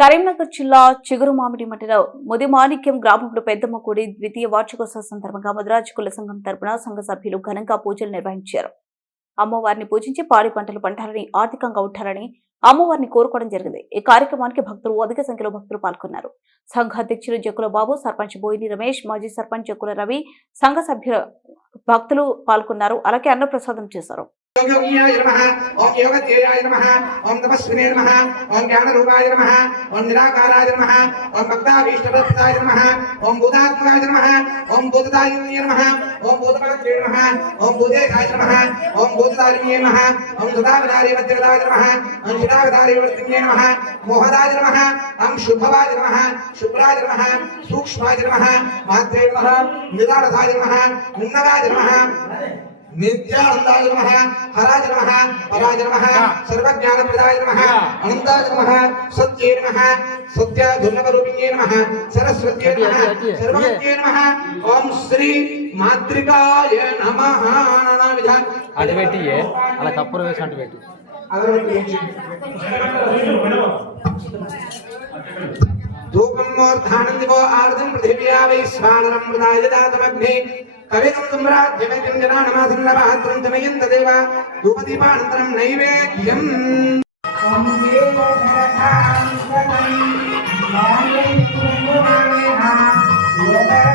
కరీంనగర్ జిల్లా చిగురుమామిడి మండలం ముదిమాణిక్యం గ్రామంలో పెద్దమ్మ గుడి ద్వితీయ వార్షికోత్సవ సందర్భంగా ముదిరాజు కుల సంఘం తరపున సంఘ సభ్యులు ఘనంగా పూజలు నిర్వహించారు. అమ్మవారిని పూజించి పాడి పంటలు పంటాలని ఆర్థికంగా ఉంటారని అమ్మవారిని కోరుకోవడం జరిగింది. ఈ కార్యక్రమానికి భక్తులు అధిక సంఖ్యలో భక్తులు పాల్గొన్నారు. సంఘ అధ్యక్షులు జక్కుల బాబు, సర్పంచ్ బోయిని రమేష్, మాజీ సర్పంచ్ జక్కుల రవి, సంఘ సభ్యుల భక్తులు పాల్గొన్నారు. అలాగే అన్నప్రసాదం చేశారు. ओम योगियाय नमः ओम योगतेयाय नमः ओम तपस्विने नमः ओम ज्ञानरूपाय नमः ओम निराकाराय नमः ओम भक्ताभीष्टप्रदाय नमः ओम भूतात्मकाय नमः ओम भूतदायिने नमः ओम भूतपदे नमः ओम भूतेशाय नमः ओम भूतदायिने नमः ओम सुधावधारे वज्रदाय नमः ओम सुधावधारे वर्तिने नमः मोहदाय नमः ओम शुभवाय नमः शुभ्राय नमः सूक्ष्माय नमः मात्रे नमः निदानदाय नमः उन्नगाय नमः नित्यानंदाय नमः हराय नमः पराय नमः सर्वज्ञानप्रदाय नमः अनंताय नमः सत्ये नमः सत्याधुर्नवरूपिण्ये नमः सरस्वत्ये नमः सर्वज्ञे नमः ओम श्री मातृकाय नमः नाना विधान अडवेटिये अला कप्पुर वेस अडवेटि धूपं मूर्धानं दिवो आर्द्रं पृथिव्या वैश्वानरं मृदाय ददातमग्ने कवितं सम्राज्यमेकं जनानमासन्नवाहत्रं जनयन्त देवा धूपदीपानन्तरं नैवेद्यम् ओम देवो भरतां